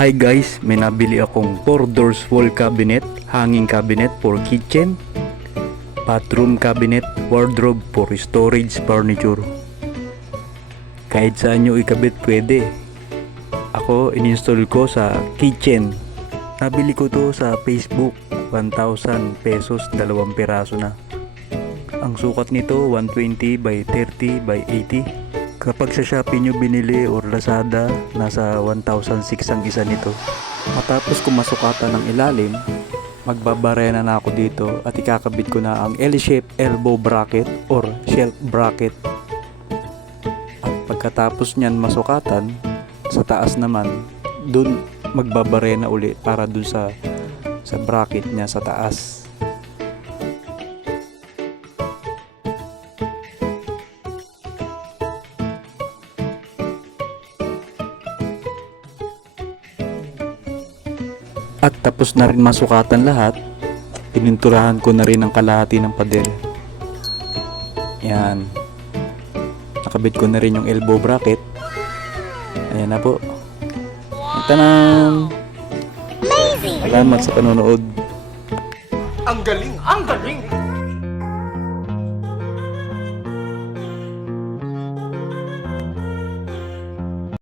Hi guys, may nabili akong 4 doors wall cabinet, hanging cabinet for kitchen, bathroom cabinet, wardrobe for storage furniture. Kahit saan nyo ikabit pwede. Ako, in-install ko sa kitchen. Nabili ko to sa Facebook, 1,000 pesos, 2 piraso na. Ang sukat nito, 120 by 30 by 80. Kapag sa Shopee nyo binili or Lazada, nasa 1,006 ang isa nito. Matapos ko masukatan ng ilalim, magbabarena na ako dito at ikakabit ko na ang L-shape elbow bracket or shelf bracket. At pagkatapos nyan masukatan, sa taas naman, dun magbabarena uli para dun sa bracket niya sa taas. At tapos na rin masukatan lahat, pininturahan ko na rin ang kalahati ng pader. Yan. Nakabit ko na rin yung elbow bracket. Ayan na po. Tanan! Salamat sa panonood. Ang galing! Ang galing!